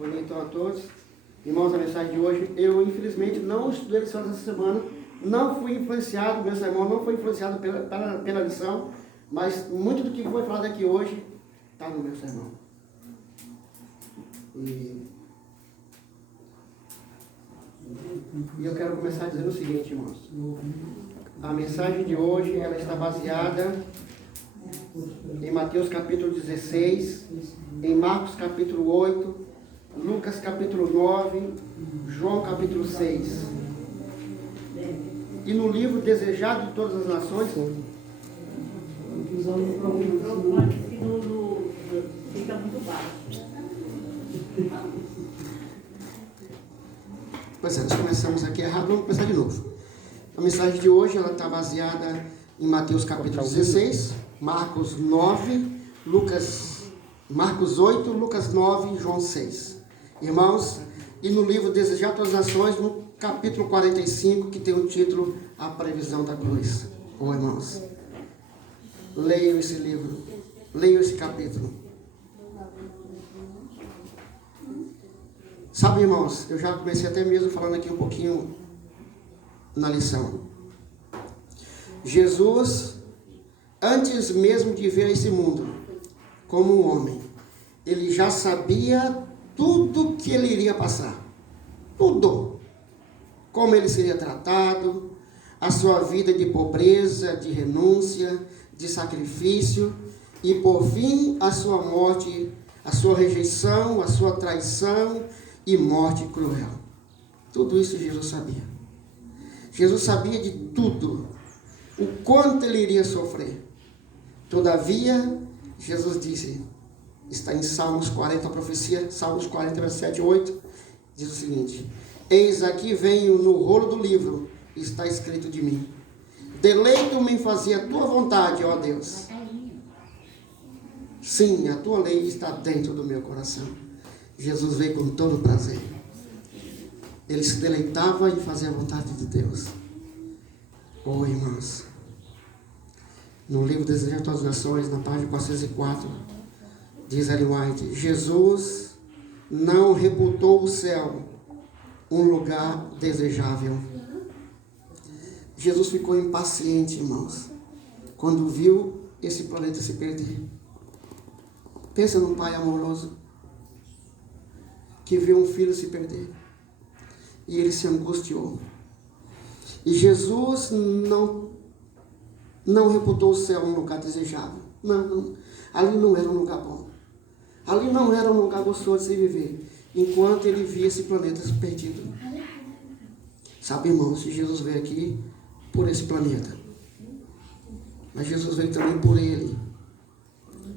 Bonito a todos. Irmãos, a mensagem de hoje, eu infelizmente não estudei lição essa semana, não fui influenciado, meu sermão não foi influenciado pela lição, mas muito do que foi falado aqui hoje está no meu sermão. E eu quero começar dizendo o seguinte, irmãos. A mensagem de hoje, ela está baseada em Mateus capítulo 16, em Marcos capítulo 8, Lucas capítulo 9, João capítulo 6. E no livro Desejado de Todas as Nações, fica muito baixo. Pois é, nós começamos aqui errado, vamos começar de novo. A mensagem de hoje, ela está baseada em Mateus capítulo 16, Marcos 9, Marcos 8, Lucas 9 e João 6. Irmãos, e no livro Desejado de Todas as Nações, no capítulo 45, que tem o título A Previsão da Cruz. Irmãos, leiam esse livro, leiam esse capítulo. Sabe, irmãos, eu já comecei até mesmo falando aqui um pouquinho na lição. Jesus, antes mesmo de vir a esse mundo, como um homem, ele já sabia tudo que ele iria passar. Tudo. Como ele seria tratado, a sua vida de pobreza, de renúncia, de sacrifício, e por fim a sua morte, a sua rejeição, a sua traição e morte cruel. Tudo isso Jesus sabia. Jesus sabia de tudo, o quanto ele iria sofrer. Todavia, Jesus disse, está em Salmos 40, a profecia, Salmos 40, versículo 7 e 8, diz o seguinte: eis aqui venho no rolo do livro, está escrito de mim. Deleito-me em fazer a tua vontade, ó Deus. Sim, a tua lei está dentro do meu coração. Jesus veio com todo prazer. Ele se deleitava em fazer a vontade de Deus. Irmãos, no livro Desejado de Todas as Nações, na página 404, diz Ellen White: Jesus não reputou o céu um lugar desejável. Jesus ficou impaciente, irmãos, quando viu esse planeta se perder. Pensa num pai amoroso que viu um filho se perder. E ele se angustiou. E Jesus não reputou o céu um lugar desejável. Não. Ali não era um lugar bom. Ali não era um lugar gostoso de se viver. Enquanto ele via esse planeta perdido. Sabe, irmãos, que Jesus veio aqui por esse planeta. Mas Jesus veio também por ele.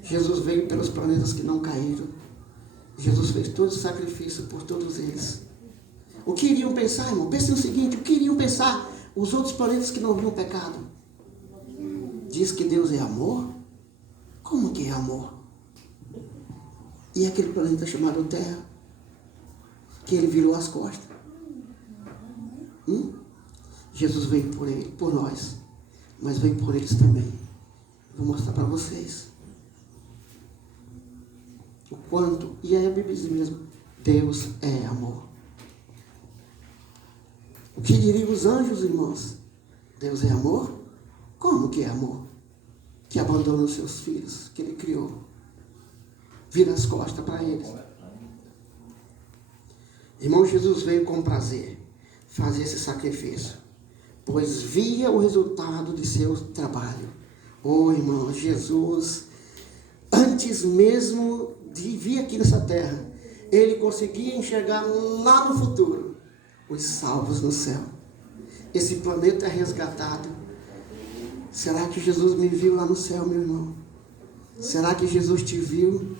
Jesus veio pelos planetas que não caíram. Jesus fez todo o sacrifício por todos eles. O que iriam pensar, irmão? Pense no seguinte: o que iriam pensar os outros planetas que não viam pecado? Diz que Deus é amor? Como que é amor? E aquele planeta chamado Terra, que ele virou as costas. Jesus veio por ele, por nós, mas veio por eles também. Vou mostrar para vocês o quanto, e aí a Bíblia diz mesmo, Deus é amor. O que diriam os anjos, irmãos? Deus é amor? Como que é amor? Que abandona os seus filhos, que ele criou, vira as costas para eles. Irmão, Jesus veio com prazer fazer esse sacrifício, pois via o resultado de seu trabalho. Irmão, Jesus, antes mesmo de vir aqui nessa terra, ele conseguia enxergar lá no futuro os salvos no céu. Esse planeta é resgatado. Será que Jesus me viu lá no céu, meu irmão? Será que Jesus te viu?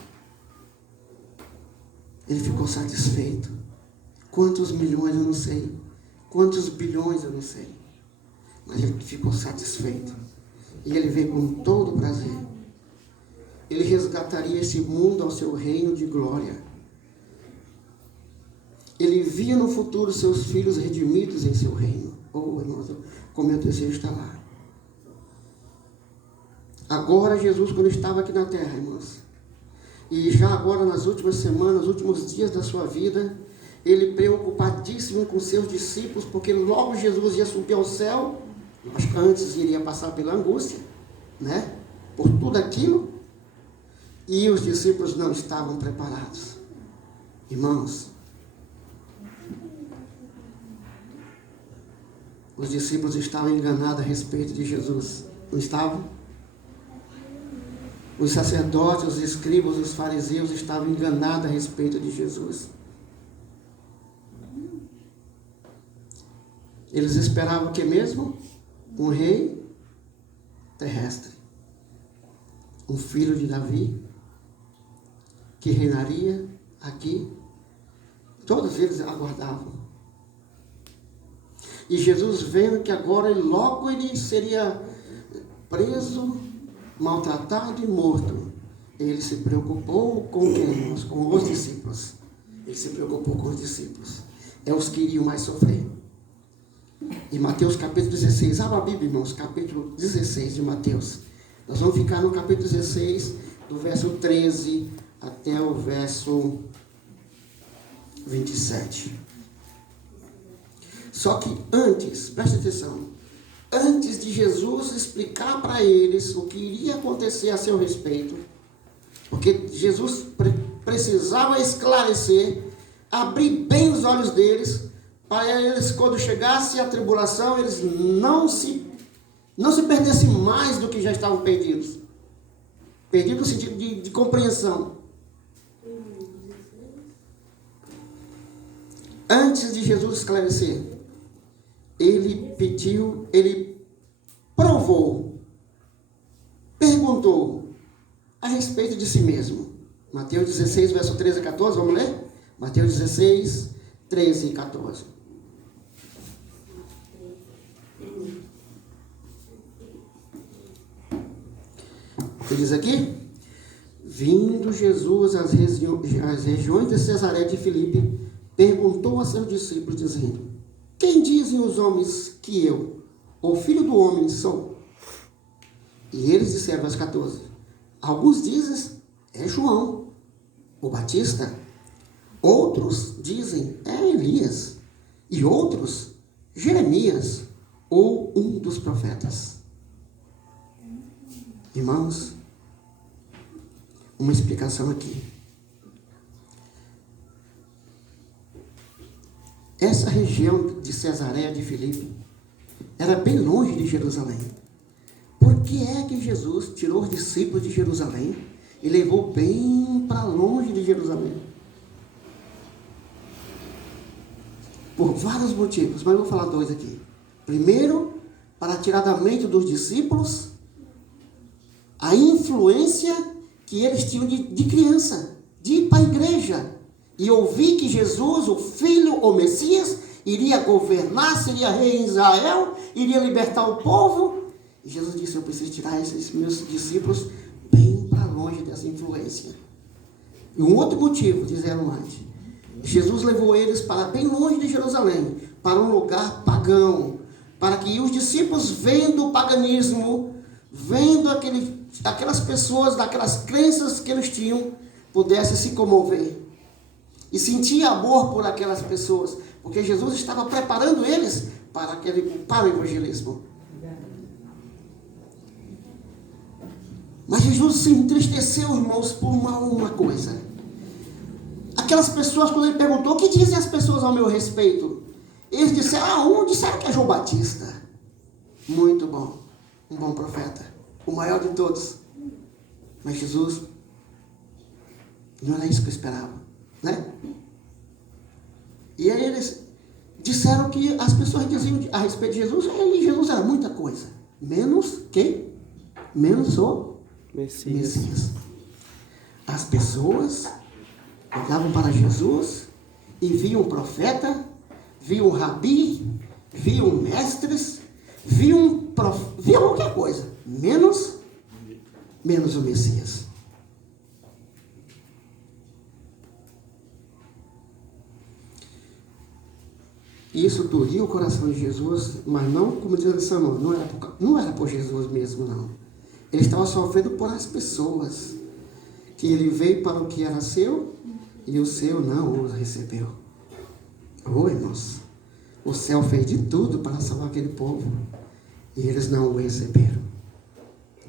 Ele ficou satisfeito. Quantos milhões eu não sei, quantos bilhões eu não sei, mas ele ficou satisfeito. E ele veio com todo prazer. Ele resgataria esse mundo ao seu reino de glória. Ele via no futuro seus filhos redimidos em seu reino. Irmãos, como eu desejo estar lá. Agora Jesus, quando estava aqui na terra, irmãos, E já agora, nas últimas semanas, nos últimos dias da sua vida, ele preocupadíssimo com seus discípulos, porque logo Jesus ia subir ao céu, acho que antes iria passar pela angústia, né? Por tudo aquilo, e os discípulos não estavam preparados. Irmãos, os discípulos estavam enganados a respeito de Jesus, não estavam? Os sacerdotes, os escribas, os fariseus estavam enganados a respeito de Jesus. Eles esperavam o que mesmo? Um rei terrestre. Um filho de Davi, que reinaria aqui. Todos eles aguardavam. E Jesus vendo que agora logo ele seria preso, maltratado e morto. Ele se preocupou com quem? Com os discípulos. Ele se preocupou com os discípulos. É os que iriam mais sofrer. Em Mateus capítulo 16, abra a Bíblia, irmãos, capítulo 16 de Mateus. Nós vamos ficar no capítulo 16, do verso 13 até o verso 27. Só que antes, preste atenção, antes de Jesus explicar para eles o que iria acontecer a seu respeito, porque Jesus precisava esclarecer, abrir bem os olhos deles, para eles, quando chegasse a tribulação, eles não se perdessem mais do que já estavam perdidos. Perdidos no sentido de compreensão. Antes de Jesus esclarecer, ele pediu, ele provou, perguntou a respeito de si mesmo. Mateus 16, verso 13 a 14, vamos ler? Mateus 16, 13 e 14. Ele diz aqui: vindo Jesus às regiões de Cesaré de Filipe, perguntou a seus discípulos, dizendo: quem dizem os homens que eu, o Filho do Homem, sou? E eles disseram, verso 14: alguns dizem, é João, o Batista. Outros dizem, é Elias. E outros, Jeremias, ou um dos profetas. Irmãos, uma explicação aqui. Essa região de Cesareia de Filipe era bem longe de Jerusalém. Por que é que Jesus tirou os discípulos de Jerusalém e levou bem para longe de Jerusalém? Por vários motivos, mas eu vou falar dois aqui. Primeiro, para tirar da mente dos discípulos a influência que eles tinham de criança, de ir para a igreja e ouvir que Jesus, o Filho, o Messias, iria governar, seria rei em Israel, iria libertar o povo. E Jesus disse: eu preciso tirar esses meus discípulos bem para longe dessa influência. E um outro motivo, disseram antes, Jesus levou eles para bem longe de Jerusalém, para um lugar pagão, para que os discípulos, vendo o paganismo, vendo aquelas pessoas, daquelas crenças que eles tinham, pudessem se comover e sentir amor por aquelas pessoas, porque Jesus estava preparando eles para o evangelismo. Mas Jesus se entristeceu, irmãos, por uma coisa. Aquelas pessoas, quando ele perguntou: o que dizem as pessoas ao meu respeito? Eles disseram: disseram que é João Batista. Muito bom, um bom profeta, o maior de todos. Mas Jesus, não era isso que eu esperava, né? E aí eles disseram que as pessoas diziam a respeito de Jesus, e Jesus era muita coisa, menos quem? Menos o Messias. As pessoas olhavam para Jesus e viam um profeta, viam um rabi, viam mestres, viam qualquer coisa, menos o Messias. Isso doía o coração de Jesus, mas não, como diz a lição, não era por Jesus mesmo, não. Ele estava sofrendo por as pessoas que ele veio para o que era seu e o seu não o recebeu. Oh, irmãos, o céu fez de tudo para salvar aquele povo e eles não o receberam.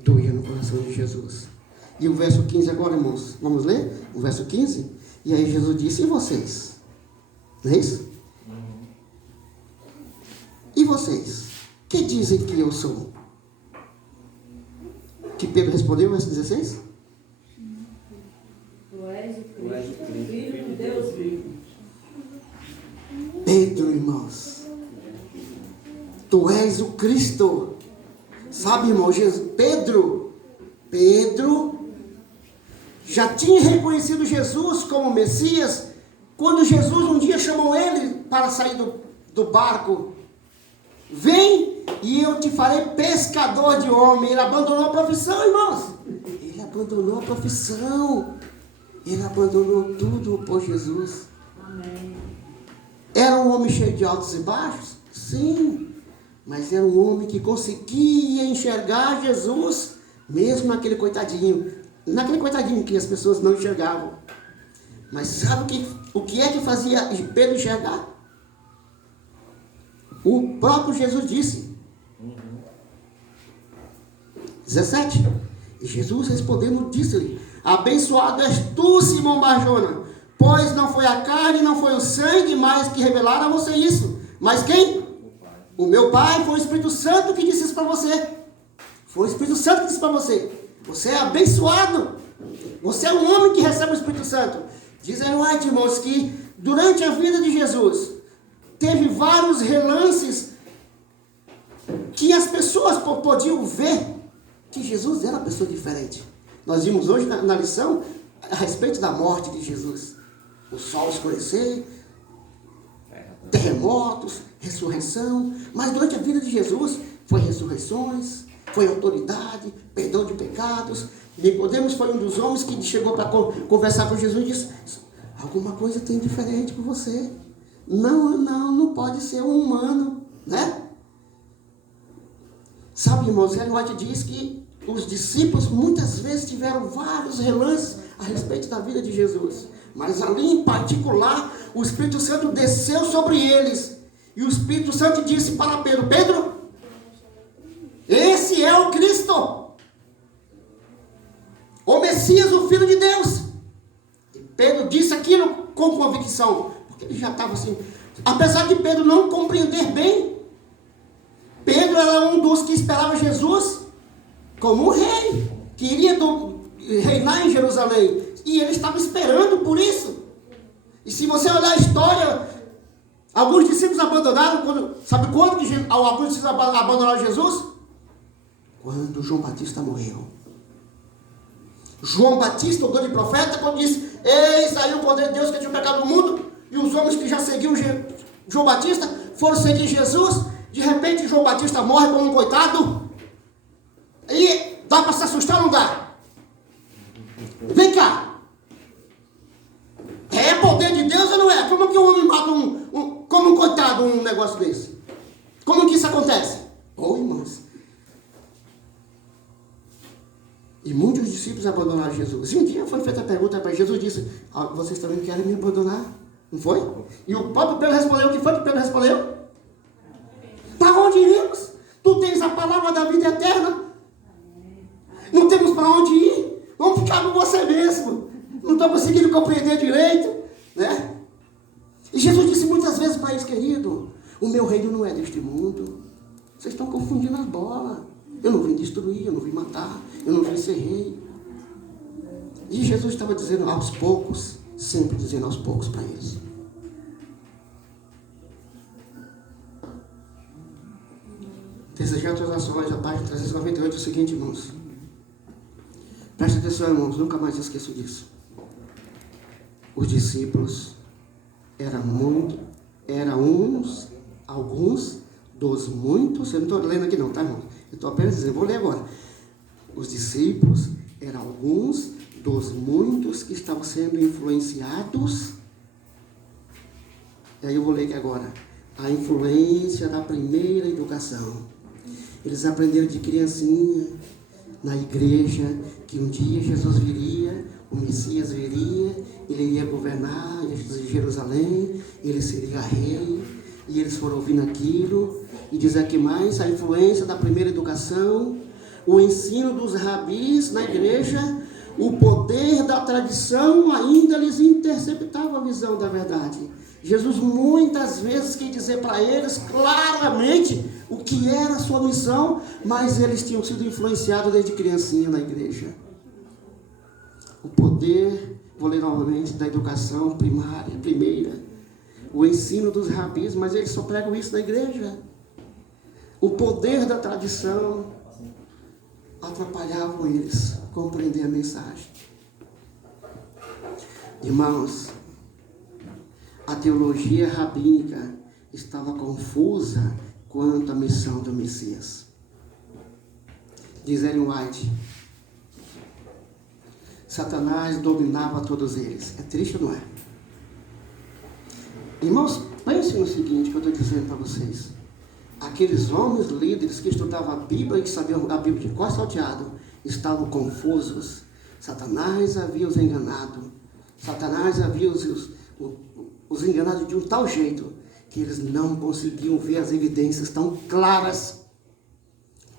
Doía no coração de Jesus. E o verso 15 agora, irmãos, vamos ler o verso 15? E aí Jesus disse: e vocês? Não é isso? E vocês? Que dizem que eu sou? Que Pedro respondeu, verso 16? Tu és o Cristo, Filho de Deus vivo. Pedro, irmãos, tu és o Cristo. Sabe, irmão, Pedro já tinha reconhecido Jesus como Messias quando Jesus um dia chamou ele para sair do barco. Vem e eu te farei pescador de homem. Ele abandonou a profissão, irmãos. Ele abandonou a profissão. Ele abandonou tudo por Jesus. Amém. Era um homem cheio de altos e baixos? Sim. Mas era um homem que conseguia enxergar Jesus, mesmo naquele coitadinho que as pessoas não enxergavam. Mas sabe o que é que fazia Pedro enxergar? O próprio Jesus disse. 17. E Jesus respondendo disse-lhe: abençoado és tu, Simão Barjona, pois não foi a carne, não foi o sangue, mas que revelaram a você isso. Mas quem? O meu Pai. Foi o Espírito Santo que disse isso para você. Foi o Espírito Santo que disse para você. Você é abençoado. Você é um homem que recebe o Espírito Santo. Diz Ellen White, irmãos, que durante a vida de Jesus, teve vários relances que as pessoas podiam ver que Jesus era uma pessoa diferente. Nós vimos hoje na lição a respeito da morte de Jesus. O sol escurecer, terremotos, ressurreição. Mas durante a vida de Jesus, foi ressurreições, foi autoridade, perdão de pecados. Nicodemos foi um dos homens que chegou para conversar com Jesus e disse: alguma coisa tem diferente com você. Não pode ser um humano, né? Sabe, irmãos, Ellen White diz que os discípulos muitas vezes tiveram vários relances a respeito da vida de Jesus. Mas ali em particular, o Espírito Santo desceu sobre eles. E o Espírito Santo disse para Pedro: Pedro, esse é o Cristo, o Messias, o Filho de Deus. E Pedro disse aquilo com convicção, porque ele já estava assim. Apesar de Pedro não compreender bem, Pedro era um dos que esperava Jesus como um rei, que iria reinar em Jerusalém. E ele estava esperando por isso. E se você olhar a história, alguns discípulos abandonaram, sabe quando que alguns discípulos abandonaram Jesus? Quando João Batista morreu. João Batista, o grande profeta, quando disse: eis aí o poder de Deus que tinha o pecado do mundo, e os homens que já seguiam João Batista foram seguir Jesus. De repente João Batista morre como um coitado. E dá para se assustar ou não dá? Vem cá. É poder de Deus ou não é? Como que o homem mata como um coitado um negócio desse? Como que isso acontece? Irmãos. E muitos discípulos abandonaram Jesus. E um dia foi feita a pergunta para Jesus, disse: vocês também querem me abandonar? Não foi? E o próprio Pedro respondeu: o que foi que Pedro respondeu? Para onde iremos? Tu tens a palavra da vida eterna. Não temos para onde ir. Vamos ficar com você mesmo. Não estou conseguindo compreender direito, né? E Jesus disse muitas vezes para eles: querido, o meu reino não é deste mundo. Vocês estão confundindo as bolas. Eu não vim destruir, eu não vim matar, eu não vim ser rei. E Jesus estava dizendo aos poucos, sempre dizendo aos poucos para eles. Desejando as ações, a página 398, é o seguinte, irmãos. Preste atenção, irmãos, nunca mais esqueço disso. Os discípulos eram alguns dos muitos, eu não estou lendo aqui não, tá, irmão? Eu estou apenas dizendo, vou ler agora. Os discípulos eram alguns dos muitos que estavam sendo influenciados. E aí eu vou ler aqui agora. A influência da primeira educação. Eles aprenderam de criancinha, na igreja, que um dia Jesus viria, o Messias viria, ele iria governar Jerusalém, ele seria rei, e eles foram ouvindo aquilo, e diz aqui mais, a influência da primeira educação, o ensino dos rabis na igreja, o poder da tradição ainda lhes interceptava a visão da verdade. Jesus muitas vezes quis dizer para eles claramente o que era a sua missão, mas eles tinham sido influenciados desde criancinha na igreja. O poder, vou ler novamente, da educação primária, primeira, o ensino dos rabis, mas eles só pregam isso na igreja. O poder da tradição atrapalhavam eles compreender a mensagem. Irmãos, a teologia rabínica estava confusa quanto à missão do Messias. Diz Ellen White, Satanás dominava todos eles. É triste ou não é? Irmãos, pensem no seguinte que eu estou dizendo para vocês. Aqueles homens líderes que estudavam a Bíblia e que sabiam a Bíblia de cor salteado, estavam confusos. Satanás havia os enganado. Satanás havia os enganado de um tal jeito que eles não conseguiam ver as evidências tão claras.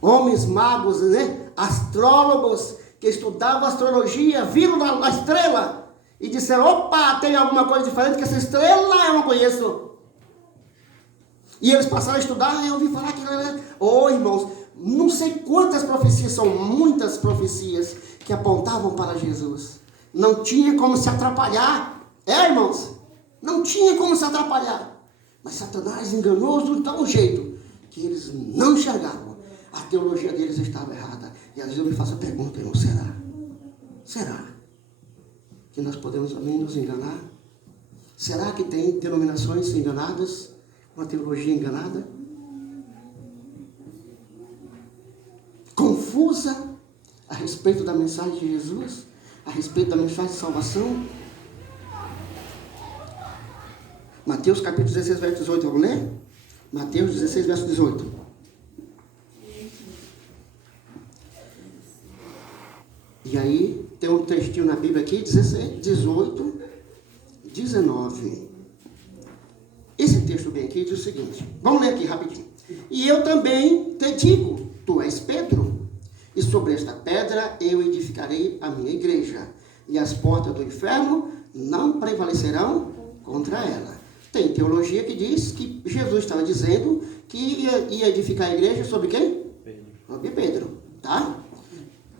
Homens magos, né? Astrólogos que estudavam astrologia, viram na estrela e disseram, opa, tem alguma coisa diferente que essa estrela eu não conheço. E eles passaram a estudar, eu ouvi falar que... irmãos, não sei quantas profecias, são muitas profecias que apontavam para Jesus. Não tinha como se atrapalhar. Irmãos, não tinha como se atrapalhar. Mas Satanás enganou-os de tal jeito que eles não enxergavam. A teologia deles estava errada. E às vezes eu me faço a pergunta, irmão, será? Será que nós podemos também nos enganar? Será que tem denominações enganadas? Uma teologia enganada? Confusa a respeito da mensagem de Jesus? A respeito da mensagem de salvação? Mateus capítulo 16, verso 18, vamos ler? Mateus 16, verso 18. E aí, tem um textinho na Bíblia aqui, 16, 18, 19. Esse texto bem aqui diz o seguinte, vamos ler aqui rapidinho. E eu também te digo, tu és Pedro, e sobre esta pedra eu edificarei a minha igreja, e as portas do inferno não prevalecerão contra ela. Tem teologia que diz que Jesus estava dizendo que ia edificar a igreja sobre quem? Pedro. Sobre Pedro, tá?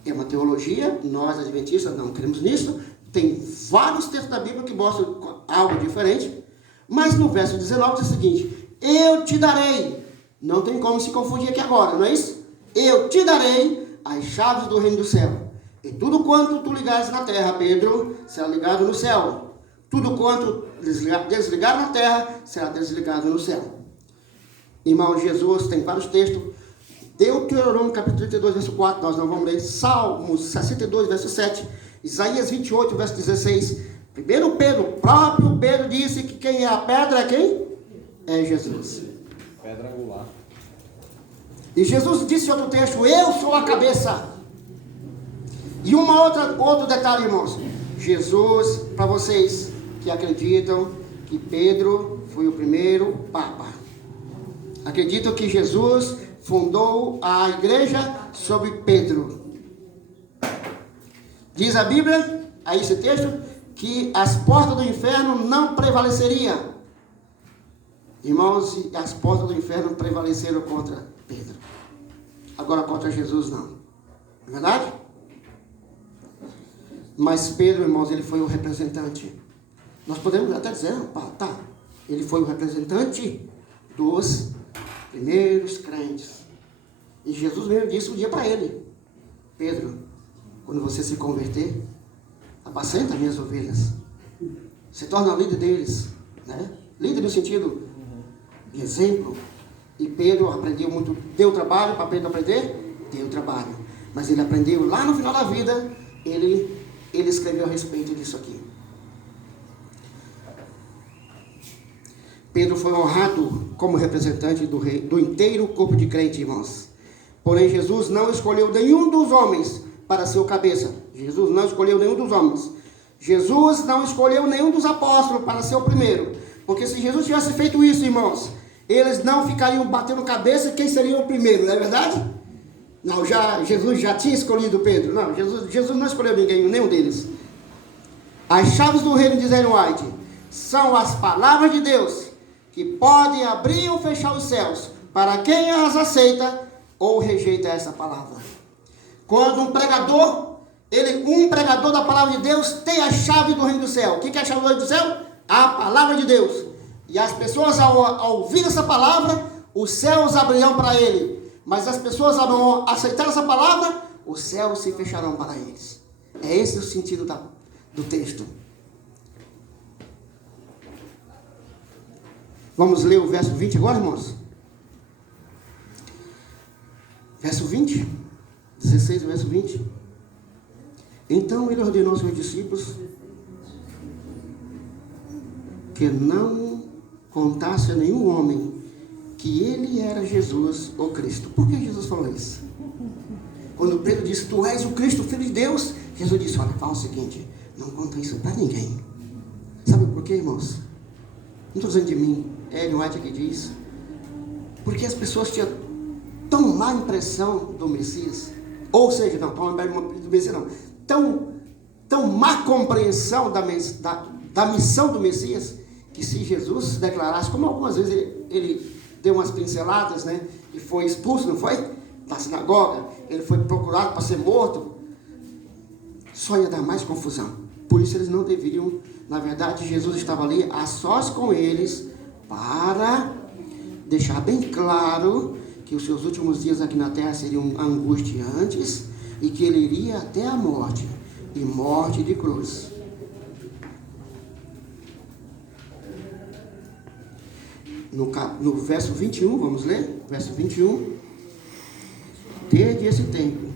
É uma teologia, nós adventistas não cremos nisso. Tem vários textos da Bíblia que mostram algo diferente. Mas no verso 19 diz o seguinte, eu te darei, não tem como se confundir aqui agora, não é isso? Eu te darei as chaves do reino do céu. E tudo quanto tu ligares na terra, Pedro, será ligado no céu. Tudo quanto desligar na terra, será desligado no céu. Irmão, Jesus tem vários textos. Deuteronômio capítulo 32, verso 4, nós não vamos ler. Salmos 62, verso 7. Isaías 28, verso 16. Primeiro Pedro, o próprio Pedro disse que quem é a pedra é quem? É Jesus. Pedra angular. E Jesus disse em outro texto, eu sou a cabeça. E outro detalhe, irmãos. Jesus, para vocês que acreditam que Pedro foi o primeiro Papa. Acreditam que Jesus fundou a igreja sobre Pedro. Diz a Bíblia, aí esse texto, que as portas do inferno não prevaleceriam. Irmãos, as portas do inferno prevaleceram contra Pedro. Agora contra Jesus não. Não é verdade? Mas Pedro, irmãos, ele foi o representante. Nós podemos até dizer, tá, ele foi o representante dos primeiros crentes. E Jesus mesmo disse um dia para ele, Pedro, quando você se converter, apacenta as minhas ovelhas. Se torna líder deles, né? Líder no sentido de exemplo. E Pedro aprendeu muito, deu trabalho para Pedro aprender? Deu trabalho. Mas ele aprendeu lá no final da vida, ele escreveu a respeito disso aqui. Pedro foi honrado como representante do inteiro corpo de crente, irmãos. Porém, Jesus não escolheu nenhum dos homens para ser o cabeça. Jesus não escolheu nenhum dos homens. Jesus não escolheu nenhum dos apóstolos para ser o primeiro. Porque se Jesus tivesse feito isso, irmãos, eles não ficariam batendo cabeça quem seria o primeiro, não é verdade? Não, Jesus já tinha escolhido Pedro. Não, Jesus não escolheu ninguém, nenhum deles. As chaves do reino de Ellen White são as palavras de Deus, que podem abrir ou fechar os céus, para quem as aceita ou rejeita essa palavra. Quando um pregador da palavra de Deus tem a chave do reino do céu. O que é a chave do reino do céu? A palavra de Deus. E as pessoas, ao ouvir essa palavra, os céus abrirão para ele. Mas as pessoas, ao aceitar essa palavra, os céus se fecharão para eles. É esse o sentido do texto. Vamos ler o verso 20 agora, irmãos? Verso 20, 16, verso 20. Então ele ordenou aos seus discípulos que não contasse a nenhum homem que ele era Jesus, o Cristo. Por que Jesus falou isso? Quando Pedro disse, tu és o Cristo, o Filho de Deus, Jesus disse, olha, fala o seguinte, não conta isso para ninguém. Sabe por quê, irmãos? Não estou dizendo de mim, é Ellen White que diz. Porque as pessoas tinham tão má impressão do Messias, ou seja, não, do Messias não, tão má compreensão da missão do Messias, que se Jesus se declarasse, como algumas vezes ele deu umas pinceladas, né, e foi expulso, não foi? Da sinagoga, ele foi procurado para ser morto, só ia dar mais confusão. Por isso eles não deveriam, na verdade, Jesus estava ali a sós com eles, para deixar bem claro que os seus últimos dias aqui na terra seriam angustiantes e que ele iria até a morte, e morte de cruz. No verso 21, vamos ler? Verso 21. Desde esse tempo,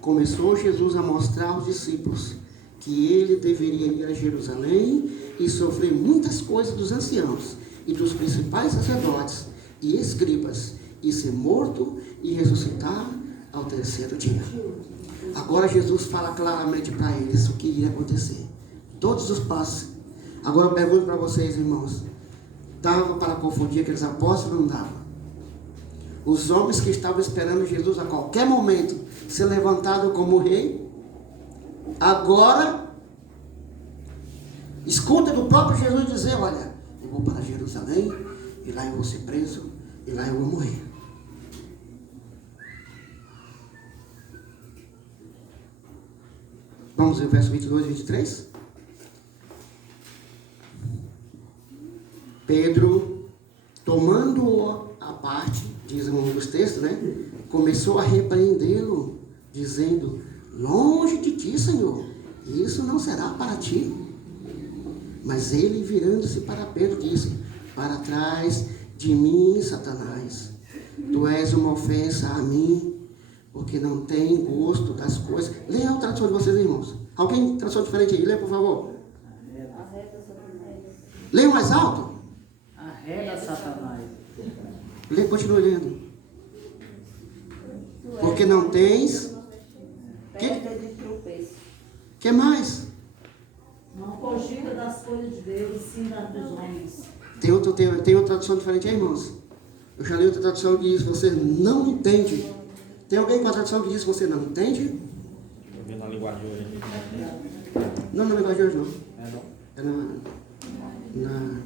começou Jesus a mostrar aos discípulos que ele deveria ir a Jerusalém e sofrer muitas coisas dos anciãos e dos principais sacerdotes e escribas, e ser morto e ressuscitar ao terceiro dia. Agora Jesus fala claramente para eles o que iria acontecer. Todos os passos. Agora eu pergunto para vocês, irmãos, dava para confundir aqueles apóstolos ou não dava? Os homens que estavam esperando Jesus a qualquer momento ser levantado como rei, agora escuta do próprio Jesus dizer, olha, eu vou para Jerusalém, e lá eu vou ser preso, e lá eu vou morrer. Vamos ver o verso 22 e 23. Pedro, tomando-o à parte, diz um dos textos, né? Começou a repreendê-lo, dizendo, longe de ti, Senhor, isso não será para ti. Mas ele, virando-se para Pedro, disse, para trás de mim, Satanás, tu és uma ofensa a mim, porque não tem gosto das coisas. Leia a tradução de vocês, irmãos. Alguém tem tradução diferente aí? Leia, por favor. Leia mais alto. Arreda Satanás. Leia, continue lendo. Porque não tens... Que mais? Não cogita das coisas de Deus, sim das dos homens. Tem outra tradução diferente aí, irmãos? Eu já li outra tradução que diz, você não entende. Tem alguém com a tradução que diz que você não entende? Eu vi na linguagem de hoje. Não, na linguagem de hoje não. É não? É na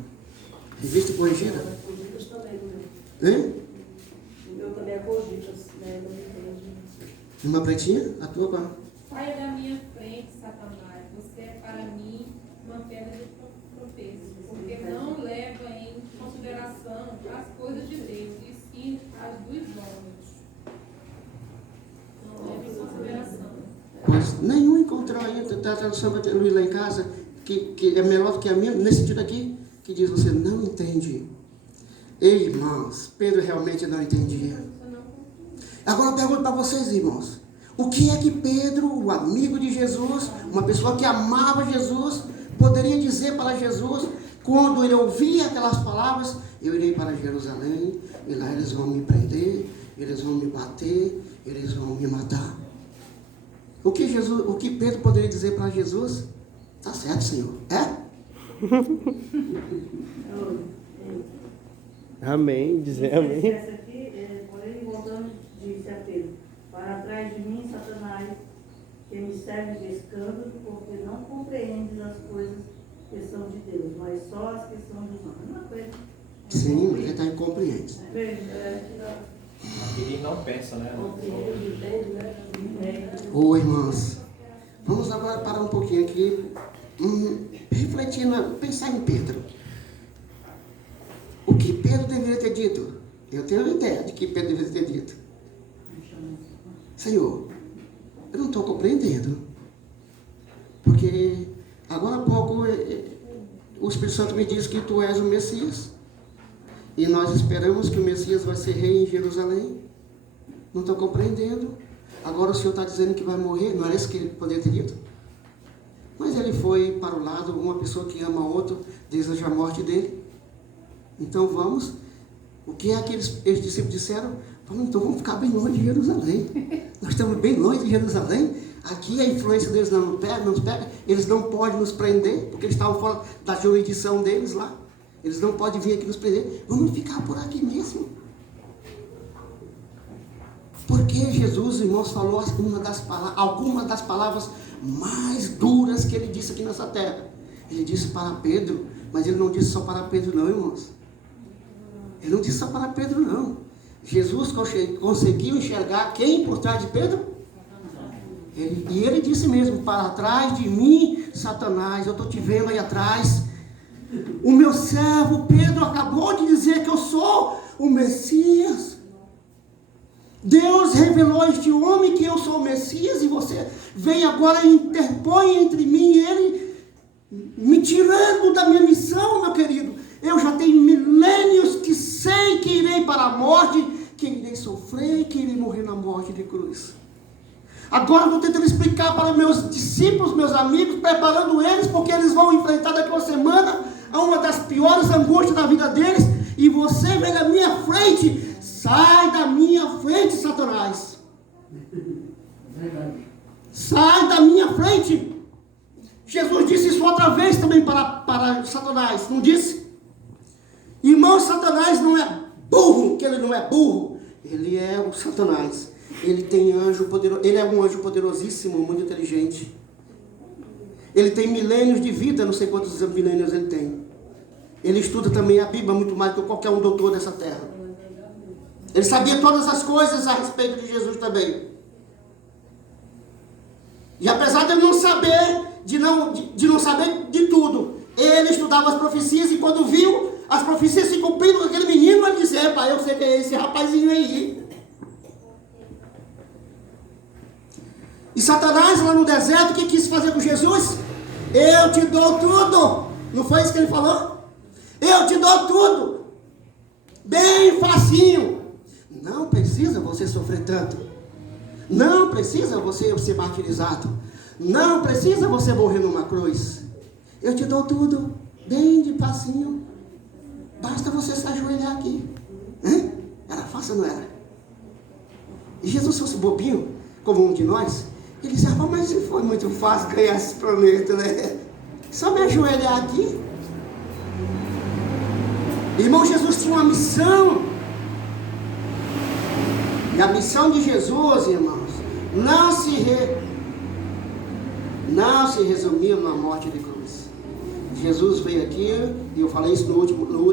revista corrigida. Cogitas também, Hein? o meu também é cogitas, né? Não entende. Uma pretinha? A tua qual? Saia da minha frente, Satanás. Você é para mim uma pedra de tropeço, porque não leva em consideração as coisas de Deus, e sim as dos homens. Não leva em consideração. Pois nenhum encontrou aí a tradução que eu li lá em casa, que é melhor do que a minha, nesse sentido aqui, que diz, você não entende. Ei, irmãos, Pedro realmente não entendia. Agora eu pergunto para vocês, irmãos, o que é que Pedro, o amigo de Jesus, uma pessoa que amava Jesus, poderia dizer para Jesus, quando ele ouvia aquelas palavras, eu irei para Jerusalém, e lá eles vão me prender, eles vão me bater, eles vão me matar. O que Pedro poderia dizer para Jesus? Tá certo, Senhor. É? Amém. Dizer amém. Essa aqui, porém, voltando, disse a Pedro: para trás de mim, Satanás, que me serve de escândalo, porque não compreendes as coisas que são de Deus, mas só as que são de nós. Uma coisa. Sim, porque está incompreende. Aquele não pensa, né? Ô, irmãos, vamos agora parar um pouquinho aqui, refletindo, pensar em Pedro. O que Pedro deveria ter dito? Eu tenho uma ideia de que Pedro deveria ter dito. Senhor, eu não estou compreendendo. Porque agora há pouco o Espírito Santo me disse que tu és o Messias. E nós esperamos que o Messias vai ser rei em Jerusalém. Não estou compreendendo. Agora o Senhor está dizendo que vai morrer. Não era isso que ele poderia ter dito? Mas ele foi para o lado, uma pessoa que ama outro, deseja a morte dele. Então vamos. O que é que os discípulos disseram? Então vamos ficar bem longe de Jerusalém. Nós estamos bem longe de Jerusalém. Aqui a influência deles não nos pega. Eles não podem nos prender, porque eles estavam fora da jurisdição deles lá. Eles não podem vir aqui nos prender. Vamos ficar por aqui mesmo. Porque Jesus, irmãos, falou algumas das palavras mais duras que ele disse aqui nessa terra. Ele disse para Pedro, mas ele não disse só para Pedro não, irmãos. Ele não disse só para Pedro não. Jesus conseguiu enxergar quem por trás de Pedro? E ele disse mesmo: para trás de mim, Satanás, eu estou te vendo aí atrás. O meu servo Pedro acabou de dizer que eu sou o Messias. Deus revelou a este homem que eu sou o Messias, e você vem agora e interpõe entre mim e ele, me tirando da minha missão, meu querido. Eu já tenho milênios que sei que irei para a morte, que irei sofrer, que irei morrer na morte de cruz. Agora estou tentando explicar para meus discípulos, meus amigos, preparando eles, porque eles vão enfrentar daqui a uma semana a uma das piores angústias da vida deles, e você vem na minha frente. Sai da minha frente, Satanás. Sai da minha frente. Jesus disse isso outra vez também para Satanás, não disse? Irmão, Satanás não é burro, que ele não é burro. Ele é o Satanás. Ele tem anjo poderoso, ele é um anjo poderosíssimo, muito inteligente. Ele tem milênios de vida, não sei quantos milênios ele tem. Ele estuda também a Bíblia muito mais do que qualquer um doutor dessa terra. Ele sabia todas as coisas a respeito de Jesus também. E apesar de ele não saber, de não saber de tudo, ele estudava as profecias, e quando viu as profecias se cumprindo com aquele menino, ele disse: epa, eu sei que é esse rapazinho aí. E Satanás lá no deserto, o que quis fazer com Jesus? Eu te dou tudo. Não foi isso que ele falou? Eu te dou tudo. Bem facinho. Não precisa você sofrer tanto. Não precisa você ser martirizado. Não precisa você morrer numa cruz. Eu te dou tudo. Bem de facinho. Basta você se ajoelhar aqui. Era fácil ou não era? E Jesus fosse bobinho, como um de nós, ele disse: mas se foi muito fácil ganhar esse planeta, né? Só me ajoelhar aqui. Irmão, Jesus tinha uma missão. E a missão de Jesus, irmãos, não se resumiu na morte de cruz. Jesus veio aqui, e eu falei isso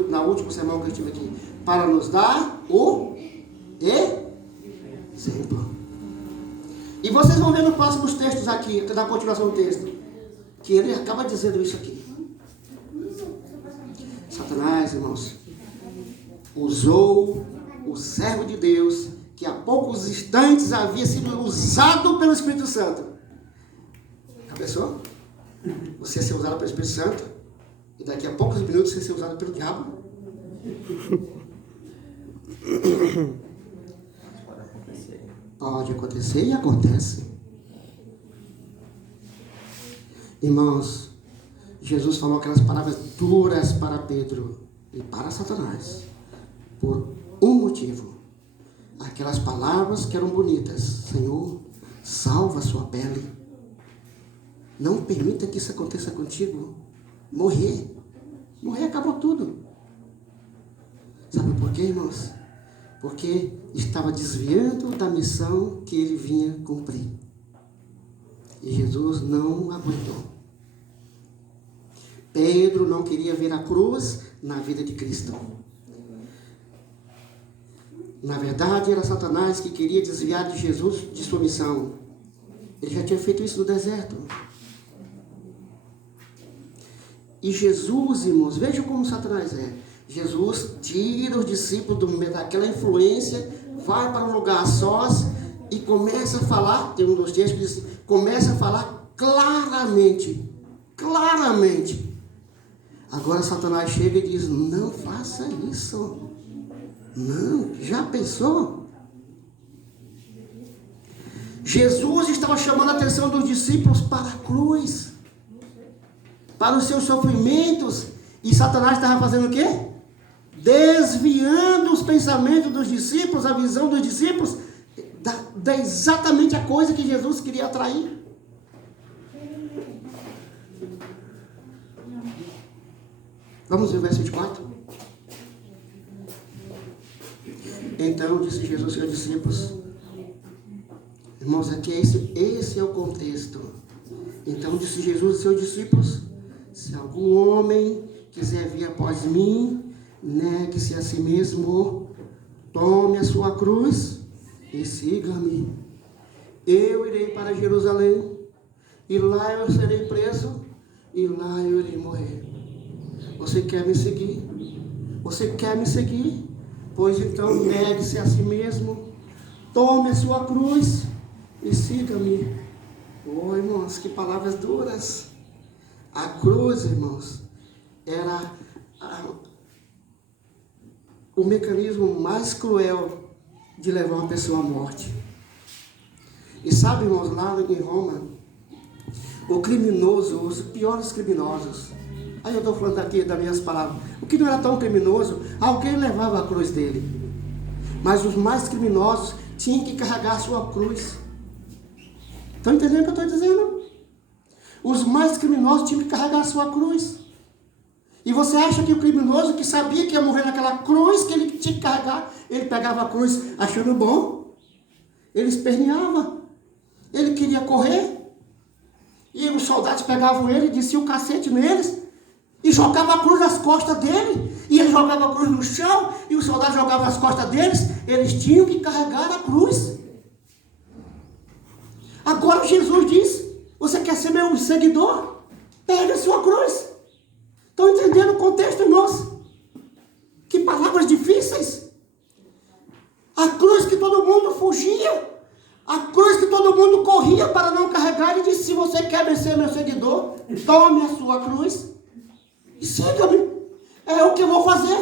na última sermão que eu estive aqui, para nos dar o exemplo. E vocês vão ver nos próximos textos aqui, na continuação do texto, que ele acaba dizendo isso aqui. Satanás, irmãos, usou o servo de Deus, que há poucos instantes havia sido usado pelo Espírito Santo. Já pensou? Você ser usado pelo Espírito Santo, e daqui a poucos minutos você ser usado pelo diabo? Pode acontecer e acontece. Irmãos, Jesus falou aquelas palavras duras para Pedro e para Satanás, por um motivo. Aquelas palavras que eram bonitas: Senhor, salva a sua pele. Não permita que isso aconteça contigo. Morrer acabou tudo. Sabe por quê, irmãos? Porque estava desviando da missão que ele vinha cumprir. E Jesus não aguentou. Pedro não queria ver a cruz na vida de Cristo. Na verdade, era Satanás que queria desviar de Jesus de sua missão. Ele já tinha feito isso no deserto. E Jesus, irmãos, vejam como Satanás é. Jesus tira os discípulos daquela influência, vai para um lugar a sós e começa a falar, tem um dos textos que diz, começa a falar claramente. Agora Satanás chega e diz, não faça isso. Não, já pensou? Jesus estava chamando a atenção dos discípulos para a cruz, para os seus sofrimentos, e Satanás estava fazendo o quê? Desviando os pensamentos dos discípulos, a visão dos discípulos, da exatamente a coisa que Jesus queria atrair. Vamos ver o verso 24. Então disse Jesus aos seus discípulos, irmãos, aqui esse é o contexto. Então disse Jesus aos seus discípulos, se algum homem quiser vir após mim, negue-se a si mesmo, tome a sua cruz e siga-me. Eu irei para Jerusalém, e lá eu serei preso, e lá eu irei morrer. Você quer me seguir? Você quer me seguir? Pois então negue-se a si mesmo, tome a sua cruz e siga-me. Oh, irmãos, que palavras duras. A cruz, irmãos, era o mecanismo mais cruel de levar uma pessoa à morte. E sabe, irmãos, lá em Roma, o criminoso, os piores criminosos, aí eu estou falando aqui das minhas palavras, o que não era tão criminoso, alguém levava a cruz dele. Mas os mais criminosos tinham que carregar a sua cruz. Estão entendendo o que eu estou dizendo? Os mais criminosos tinham que carregar a sua cruz. E você acha que o criminoso que sabia que ia morrer naquela cruz que ele tinha que carregar, ele pegava a cruz achando bom? Ele esperneava. Ele queria correr. E os soldados pegavam ele, desciam o cacete neles e jogavam a cruz nas costas dele. E ele jogava a cruz no chão e os soldados jogavam nas costas deles. Eles tinham que carregar a cruz. Agora Jesus diz, você quer ser meu seguidor? Pega a sua cruz. Estão entendendo o contexto, irmãos? Que palavras difíceis. A cruz que todo mundo fugia. A cruz que todo mundo corria para não carregar. Ele disse, se você quer ser meu seguidor, tome a sua cruz e siga-me. É o que eu vou fazer.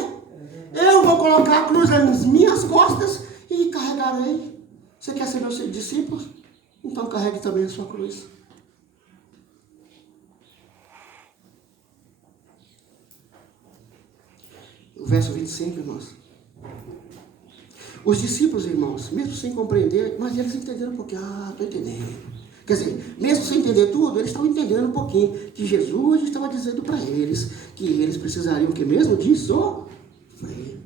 Eu vou colocar a cruz nas minhas costas e carregarei. Você quer ser meu discípulo? Então carregue também a sua cruz. O verso 25, irmãos. Os discípulos, irmãos, mesmo sem compreender, mas eles entenderam um pouquinho. Estou entendendo. Quer dizer, mesmo sem entender tudo, eles estavam entendendo um pouquinho que Jesus estava dizendo para eles que eles precisariam o que mesmo? De sofrer.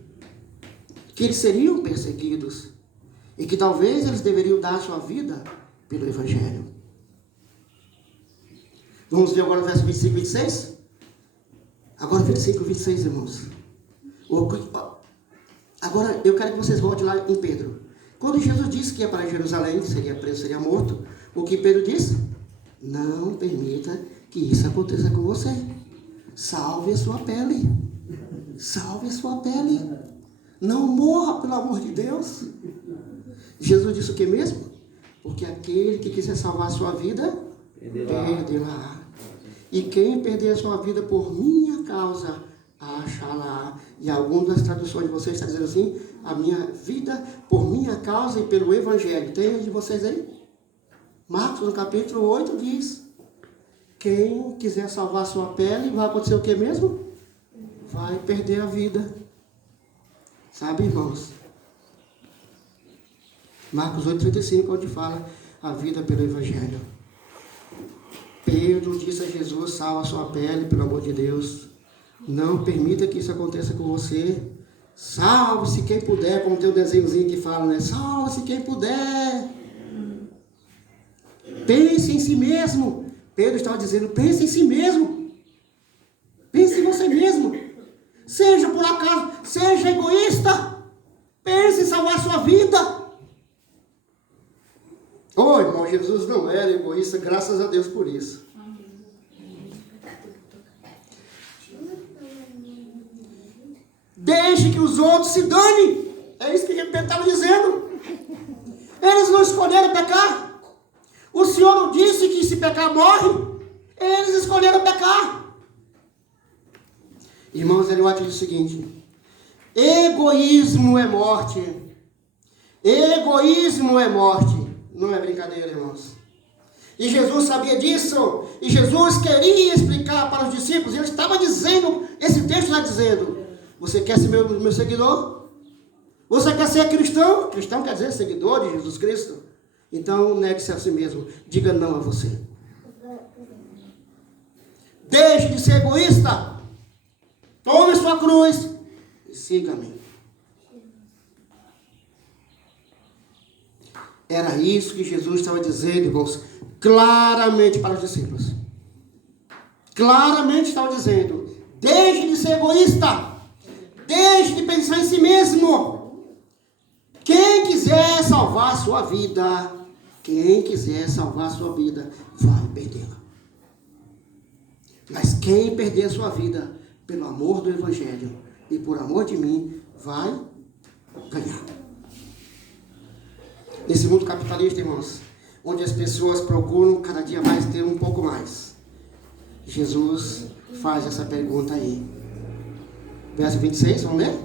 Que eles seriam perseguidos. E que talvez eles deveriam dar a sua vida pelo Evangelho. Vamos ver agora o verso 25 e 26? Agora 25 e 26, irmãos. Agora eu quero que vocês voltem lá em Pedro. Quando Jesus disse que ia para Jerusalém, seria preso, seria morto, o que Pedro disse? Não permita que isso aconteça com você. Salve a sua pele. Salve a sua pele. Não morra, pelo amor de Deus. Jesus disse o que mesmo? Porque aquele que quiser salvar a sua vida, perderá. E quem perder a sua vida por minha causa, achará. E algumas das traduções de vocês estão dizendo assim, a minha vida por minha causa e pelo Evangelho. Tem de vocês aí? Marcos, no capítulo 8, diz, quem quiser salvar a sua pele, vai acontecer o que mesmo? Vai perder a vida. Sabe, irmãos? Marcos 8,35, onde fala a vida pelo Evangelho. Pedro disse a Jesus: salva a sua pele, pelo amor de Deus. Não permita que isso aconteça com você. Salve-se quem puder, como tem o desenhozinho que fala, né? Salve-se quem puder. Pense em si mesmo. Pedro estava dizendo: pense em si mesmo. Pense em você mesmo. Seja por acaso, seja egoísta. Pense em salvar sua vida. Oh, irmão, Jesus não era egoísta, graças a Deus por isso. Deixe que os outros se danem. É isso que Pedro estava dizendo. Eles não escolheram pecar. O Senhor não disse que se pecar morre. Eles escolheram pecar. Irmãos, ele diz o seguinte: egoísmo é morte. Egoísmo é morte. Não é brincadeira, irmãos. E Jesus sabia disso. E Jesus queria explicar para os discípulos. Ele estava dizendo, esse texto está dizendo: você quer ser meu seguidor? Você quer ser cristão? Cristão quer dizer seguidor de Jesus Cristo. Então negue-se a si mesmo. Diga não a você. Deixe de ser egoísta. Tome sua cruz e siga-me. Era isso que Jesus estava dizendo, irmãos, claramente para os discípulos. Claramente estava dizendo: deixe de ser egoísta. Deixe de pensar em si mesmo. Quem quiser salvar a sua vida, vai perdê-la. Mas quem perder a sua vida, pelo amor do Evangelho e por amor de mim, vai ganhar. Nesse mundo capitalista, irmãos, onde as pessoas procuram cada dia mais ter um pouco mais, Jesus faz essa pergunta aí. Verso 26, vamos ler?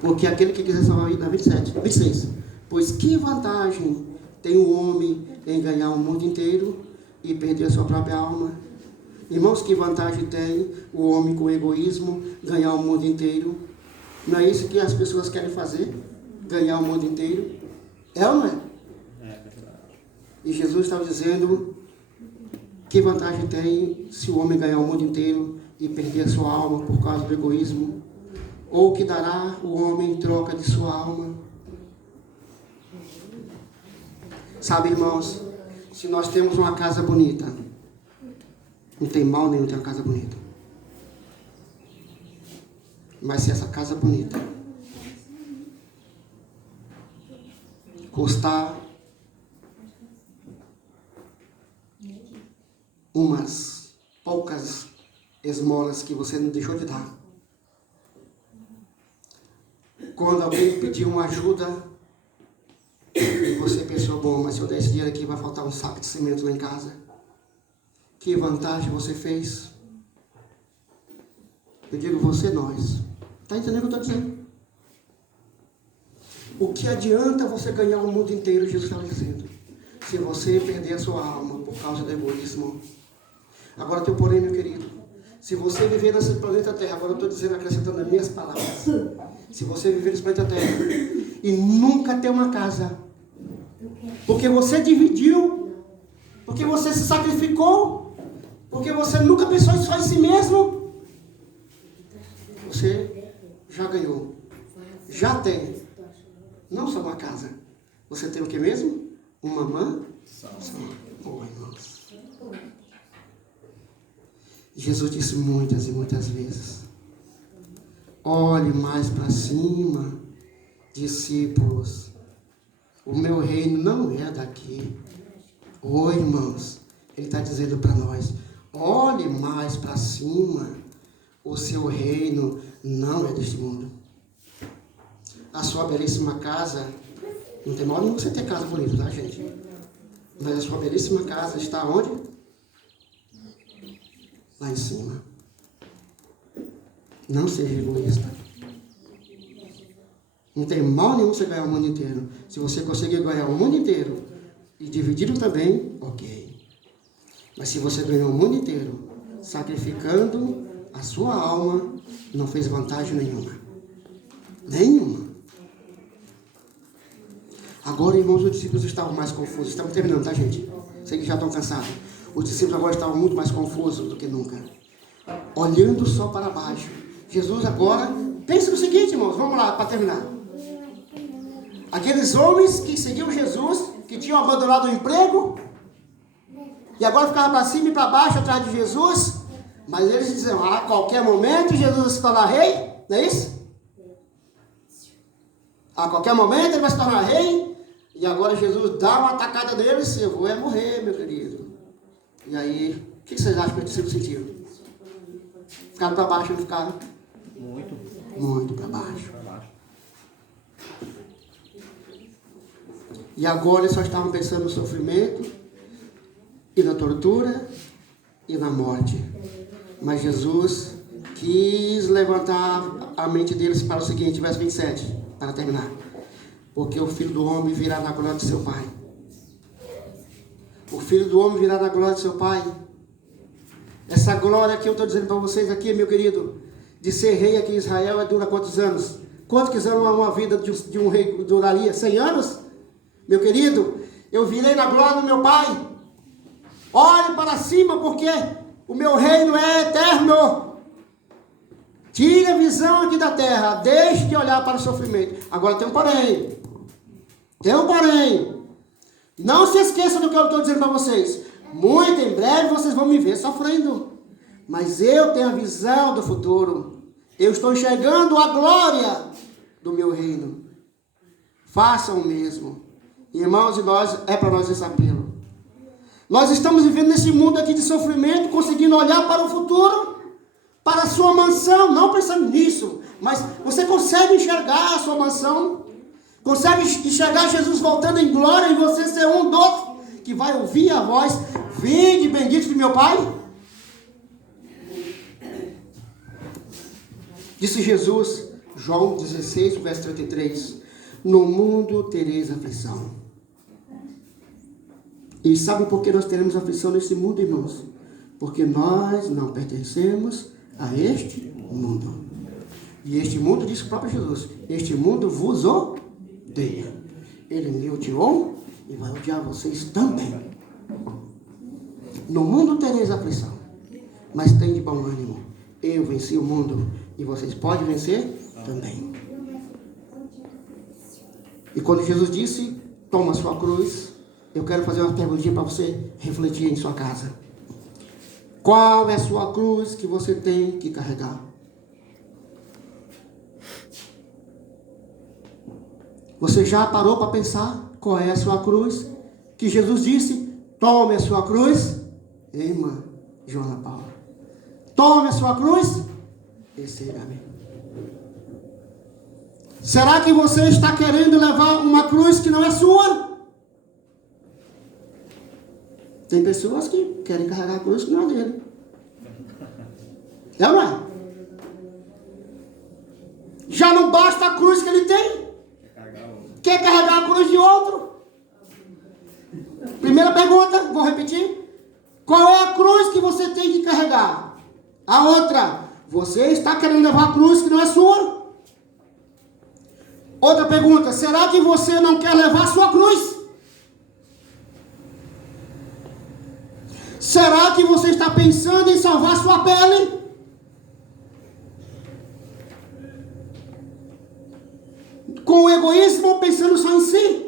Porque aquele que quiser salvar a vida, 26. Pois que vantagem tem o homem em ganhar o mundo inteiro e perder a sua própria alma? Irmãos, que vantagem tem o homem com egoísmo ganhar o mundo inteiro? Não é isso que as pessoas querem fazer? Ganhar o mundo inteiro? É ou não é? E Jesus estava dizendo: que vantagem tem se o homem ganhar o mundo inteiro e perder a sua alma por causa do egoísmo? Ou o que dará o homem em troca de sua alma? Sabe, irmãos, se nós temos uma casa bonita, não tem mal nenhum ter uma casa bonita. Mas se essa casa bonita custar umas poucas esmolas que você não deixou de dar, quando alguém pedir uma ajuda e você pensou: bom, mas se eu der esse dinheiro aqui vai faltar um saco de cimento lá em casa, que vantagem você fez? Eu digo você, nós. Está entendendo o que eu estou dizendo? O que adianta você ganhar o mundo inteiro, Jesus estava dizendo, se você perder a sua alma por causa do egoísmo? Agora tem um porém, meu querido. Se você viver nesse planeta Terra, agora eu estou dizendo, acrescentando as minhas palavras. Se você viver nesse planeta Terra e nunca ter uma casa, porque você dividiu, porque você se sacrificou, porque você nunca pensou só em si mesmo, você já ganhou. Já tem. Não só uma casa. Você tem o que mesmo? Uma mansão. Oh, irmãos. Jesus disse muitas e muitas vezes: olhe mais para cima, discípulos. O meu reino não é daqui. Oh, irmãos, ele está dizendo para nós: olhe mais para cima. O seu reino não é deste mundo. A sua belíssima casa, não tem mal nenhum você ter casa bonita, tá, gente? Mas a sua belíssima casa está onde? Lá em cima. Não seja egoísta. Não tem mal nenhum você ganhar o mundo inteiro. Se você conseguir ganhar o mundo inteiro e dividir também, ok. Mas se você ganhou o mundo inteiro sacrificando a sua alma, não fez vantagem nenhuma. Nenhuma. Agora, irmãos, os discípulos estavam mais confusos. Estamos terminando, tá, gente? Sei que já estão cansados. Os discípulos agora estavam muito mais confusos do que nunca, olhando só para baixo. Jesus agora, pensa no seguinte, irmãos, vamos lá para terminar. Aqueles homens que seguiam Jesus, que tinham abandonado o emprego, e agora ficavam para cima e para baixo atrás de Jesus, mas eles diziam, a qualquer momento Jesus vai se tornar rei, não é isso? A qualquer momento ele vai se tornar rei, e agora Jesus dá uma atacada neles, eu vou morrer, meu querido. E aí, o que vocês acham que os discípulos sentiram? Ficaram para baixo, não ficaram? Muito para baixo. E agora eles só estavam pensando no sofrimento, e na tortura, e na morte. Mas Jesus quis levantar a mente deles para o seguinte, verso 27, para terminar. Porque o Filho do Homem virá na glória de seu Pai. O Filho do Homem virá na glória de seu Pai. Essa glória que eu estou dizendo para vocês aqui, meu querido, de ser rei aqui em Israel, dura quantos anos? Quantos anos uma vida de um rei duraria? 100 anos? Meu querido, eu virei na glória do meu Pai. Olhe para cima, porque o meu reino é eterno. Tire a visão aqui da terra, deixe de olhar para o sofrimento. Agora tem um porém. Tem um porém. Não se esqueça do que eu estou dizendo para vocês. Muito em breve vocês vão me ver sofrendo. Mas eu tenho a visão do futuro. Eu estou enxergando a glória do meu reino. Façam o mesmo. Irmãos, e nós, é para nós esse apelo. Nós estamos vivendo nesse mundo aqui de sofrimento, conseguindo olhar para o futuro, para a sua mansão, não pensando nisso, mas você consegue enxergar a sua mansão? Consegue enxergar Jesus voltando em glória e você ser um dos que vai ouvir a voz, vinde bendito de meu Pai? Disse Jesus, João 16, verso 33, no mundo tereis aflição. E sabe por que nós teremos aflição nesse mundo, irmãos? Porque nós não pertencemos a este mundo. E este mundo, diz o próprio Jesus, este mundo vos odeia. Ele me odiou e vai odiar vocês também. No mundo tereis aflição, mas tem de bom ânimo. Eu venci o mundo e vocês podem vencer também. E quando Jesus disse, toma a sua cruz, eu quero fazer uma perguntinha para você refletir em sua casa. Qual é a sua cruz que você tem que carregar? Você já parou para pensar qual é a sua cruz? Que Jesus disse, tome a sua cruz. Irmã Joana Paula. Tome a sua cruz e siga-me. Será que você está querendo levar uma cruz que não é sua? Tem pessoas que querem carregar a cruz que não é dele. É ou não é? Já não basta a cruz que ele tem? Quer carregar a cruz de outro? Primeira pergunta, vou repetir. Qual é a cruz que você tem que carregar? A outra, você está querendo levar a cruz que não é sua? Outra pergunta, será que você não quer levar a sua cruz? Será que você está pensando em salvar sua pele? Com o egoísmo, pensando só em si?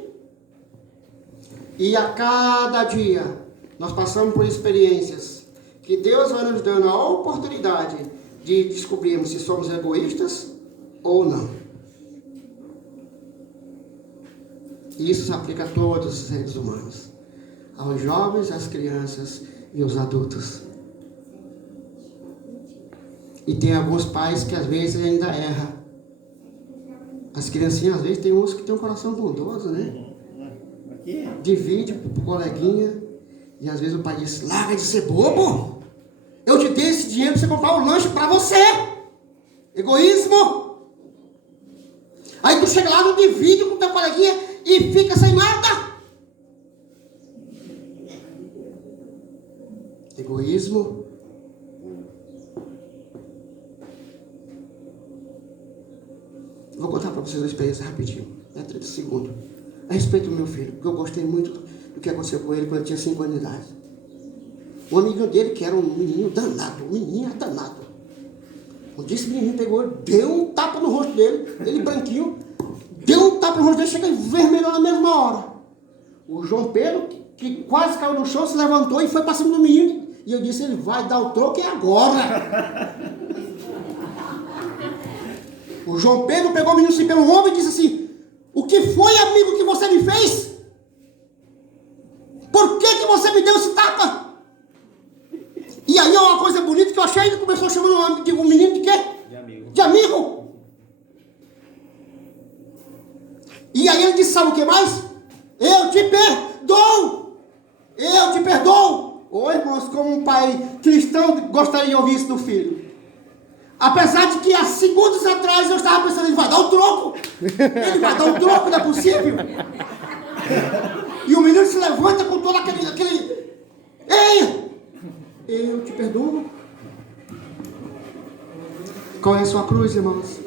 E a cada dia, nós passamos por experiências que Deus vai nos dando a oportunidade de descobrirmos se somos egoístas ou não. E isso se aplica a todos os seres humanos. Aos jovens, às crianças e aos adultos. E tem alguns pais que às vezes ainda erram. As criancinhas às vezes tem uns que tem um coração bondoso, né? Divide pro coleguinha. E às vezes o pai diz, larga de ser bobo. Eu te dei esse dinheiro para você comprar um lanche para você. Egoísmo. Aí tu chega lá, não divide com o teu coleguinha e fica sem nada. Egoísmo. Vou contar para vocês uma experiência rapidinho. É 30 segundos. A respeito do meu filho, porque eu gostei muito do que aconteceu com ele quando ele tinha 5 anos de idade. Um amiguinho dele, que era um menino danado, Um dia esse menino pegou, deu um tapa no rosto dele, ele branquinho, deu um tapa no rosto dele, chega e vermelhou na mesma hora. O João Pedro, que quase caiu no chão, se levantou e foi para cima do menino. E eu disse, ele vai dar o troco agora. O João Pedro pegou o menino assim pelo ombro e disse assim, o que foi, amigo, que você me fez? Por que você me deu esse tapa? E aí é uma coisa bonita que eu achei, ele começou chamando o menino de quê? De amigo. E aí ele disse, sabe o que mais? Eu te perdoo. Eu te perdoo. Ô irmãos, como um pai cristão gostaria de ouvir isso do filho. Apesar de que há segundos atrás eu estava pensando, ele vai dar o troco. Ele vai dar o troco, não é possível. E o menino se levanta com todo aquele... Ei! Eu te perdoo. Qual é a sua cruz, irmãos?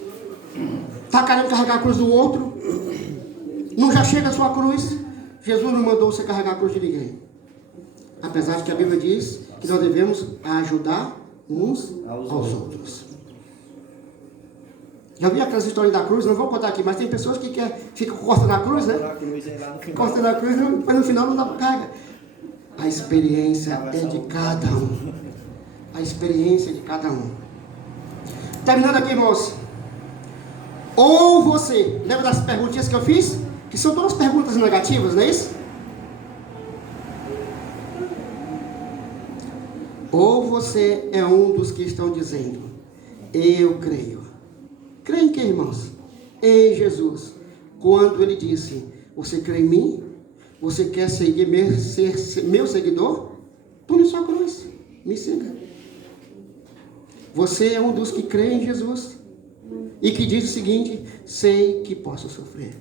Está querendo carregar a cruz do outro? Não já chega a sua cruz? Jesus não mandou você carregar a cruz de ninguém. Apesar de que a Bíblia diz que nós devemos ajudar uns aos outros. Já vi aquelas histórias da cruz? Não vou contar aqui, mas tem pessoas que ficam cortando a cruz, né? Cortando a cruz, mas no final não dá para carregar. A experiência é de cada um. A experiência é de cada um. Terminando aqui, irmãos. Ou você, lembra das perguntinhas que eu fiz? Que são todas perguntas negativas, não é isso? Ou você é um dos que estão dizendo, eu creio. Creio em quem, irmãos? Em Jesus. Quando ele disse, você crê em mim? Você quer seguir ser meu seguidor? Tome sua cruz, me siga. Você é um dos que crê em Jesus e que diz o seguinte, sei que posso sofrer.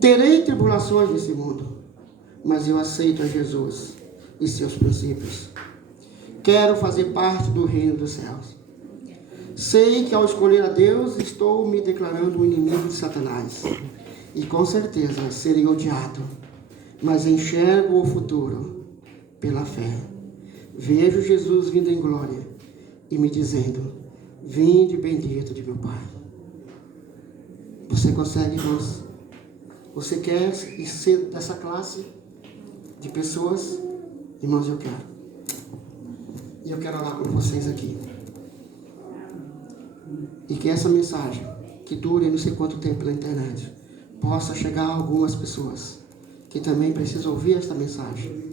Terei tribulações nesse mundo, mas eu aceito a Jesus e seus princípios. Quero fazer parte do reino dos céus. Sei que ao escolher a Deus, estou me declarando um inimigo de Satanás. E com certeza serei odiado, mas enxergo o futuro pela fé. Vejo Jesus vindo em glória e me dizendo, vinde bendito de meu Pai. Você consegue, irmãos? Você quer ser dessa classe de pessoas? Irmãos, eu quero. E eu quero orar com vocês aqui. E que essa mensagem, que dure não sei quanto tempo na internet, possa chegar a algumas pessoas que também precisam ouvir esta mensagem.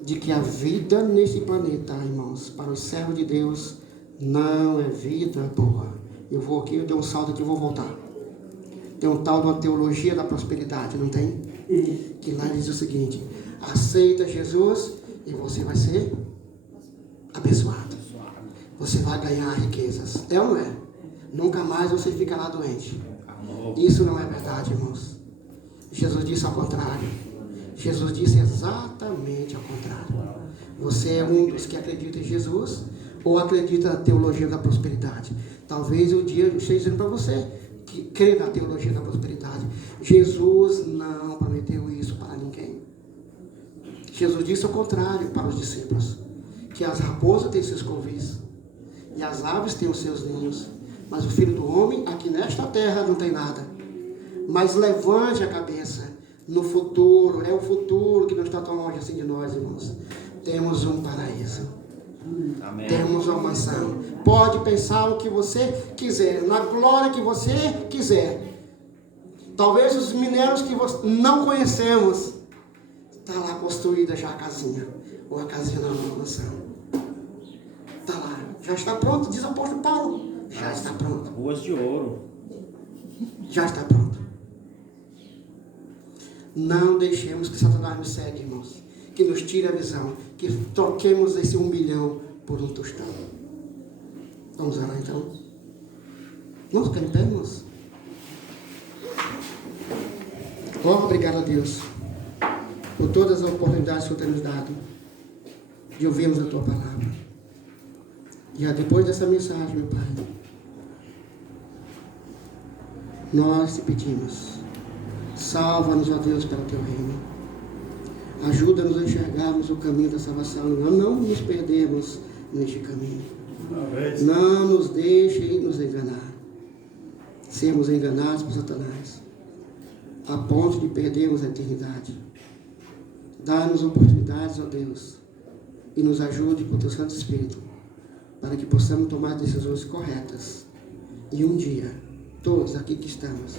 De que a vida nesse planeta, irmãos, para os servos de Deus, não é vida boa. Eu vou aqui, eu dei um salto aqui e vou voltar. Tem um tal de uma teologia da prosperidade, não tem? Que lá diz o seguinte, aceita Jesus e você vai ser abençoado. Você vai ganhar riquezas. É ou não é? Nunca mais você ficará doente. Isso não é verdade, irmãos. Jesus disse ao contrário. Jesus disse exatamente ao contrário. Você é um dos que acredita em Jesus ou acredita na teologia da prosperidade? Talvez um dia eu esteja dizendo para você que crê na teologia da prosperidade. Jesus não prometeu isso para ninguém. Jesus disse ao contrário para os discípulos. Que as raposas têm seus covis e as aves têm os seus ninhos. Mas o Filho do Homem, aqui nesta terra, não tem nada. Mas levante a cabeça. No futuro, é o futuro que não está tão longe assim de nós, irmãos. Temos um paraíso. Amém. Temos uma mansão. Pode pensar o que você quiser, na glória que você quiser. Talvez os minérios que não conhecemos, está lá construída já a casinha. Ou a casinha na mansão. Está lá. Já está pronto, diz o apóstolo Paulo. Já está pronto. Ruas de ouro. Já está pronto. Não deixemos que Satanás nos segue, irmãos. Que nos tire a visão. Que troquemos esse 1 milhão por um tostão. Vamos orar então? Vamos ficar em pé, irmãos? Obrigado a Deus por todas as oportunidades que o Senhor tem nos dado de ouvirmos a Tua palavra. E depois dessa mensagem, meu Pai, nós te pedimos, salva-nos, ó Deus, pelo Teu reino. Ajuda-nos a enxergarmos o caminho da salvação, não nos perdermos neste caminho. Não nos deixe nos enganar. Sermos enganados por Satanás, a ponto de perdermos a eternidade. Dá-nos oportunidades, ó Deus, e nos ajude com o Teu Santo Espírito, para que possamos tomar decisões corretas. E um dia, todos aqui que estamos,